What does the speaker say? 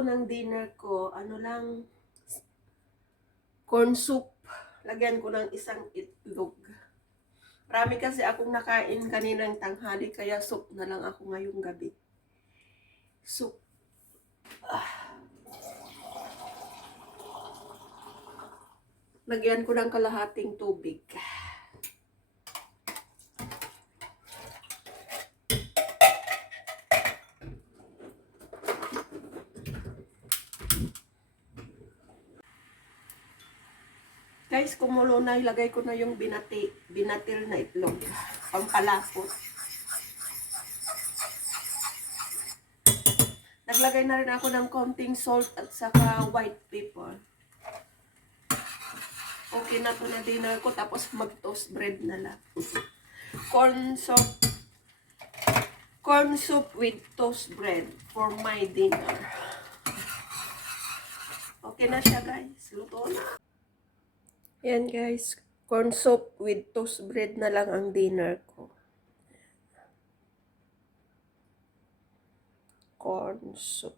ko ng dinner ko, ano lang, corn soup. Lagyan ko ng isang itlog. Marami kasi akong nakain kaninang tanghali, kaya soup na lang ako ngayong gabi. Soup. Lagyan ko ng kalahating tubig. Guys, kumulo na, ilagay ko na yung binatil na itlog. Pampalapot. Naglagay na rin ako ng konting salt at saka white pepper. Okay na to na dinner ko, tapos mag-toast bread na lang. Corn soup with toast bread for my dinner. Okay na siya, guys. Luto na. Yan, guys. Corn soup with toast bread na lang ang dinner ko. Corn soup.